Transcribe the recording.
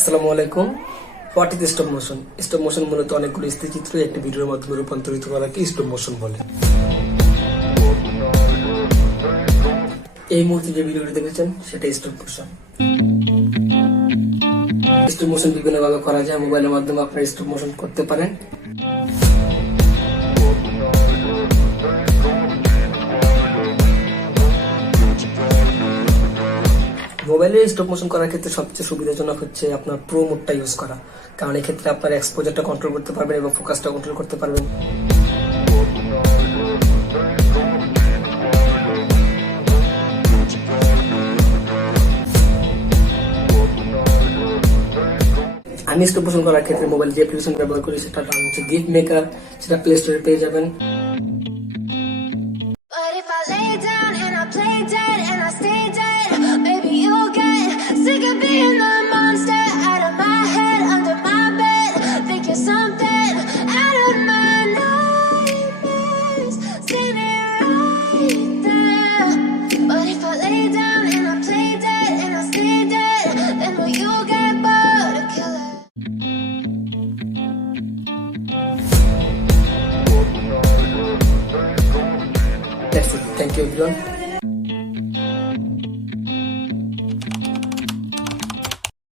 আসসালামু আলাইকুম। What is stop motion? Stop motion মূলত অনেকগুলো স্থিরচিত্র একটি ভিডিওর মাধ্যমে রূপান্তরিত করাকে স্টপ মোশন বলে। এই মুহূর্তে যে ভিডিওটি দেখেছেন সেটা স্টপ মোশন। স্টপ মোশন বিভিন্ন ভাবে করা যায়। মোবাইলের মাধ্যমে আপনারা স্টপ মোশন করতে পারেন। মোবাইলে স্টপ মোশন করার ক্ষেত্রে সবচেয়ে সুবিধাজনক হচ্ছে আপনার প্রো মোডটা ইউজ করা, কারণ এক্ষেত্রে আপনার এক্সপোজারটা কন্ট্রোল করতে পারবেন এবং ফোকাসটা কন্ট্রোল করতে পারবেন। আমি স্টপ মোশন করার ক্ষেত্রে মোবাইল যে অ্যাপ্লিকেশন ব্যবহার করি সেটা হচ্ছে গিফট মেকার, সেটা প্লে স্টোরে পেয়ে যাবেন। Sick of being the monster out of my head, under my bed. Think you're something out of my nightmares. Standing right there. But if I lay down and I play dead and I stay dead, then will you get bored of killing? That's it. Thank you everyone.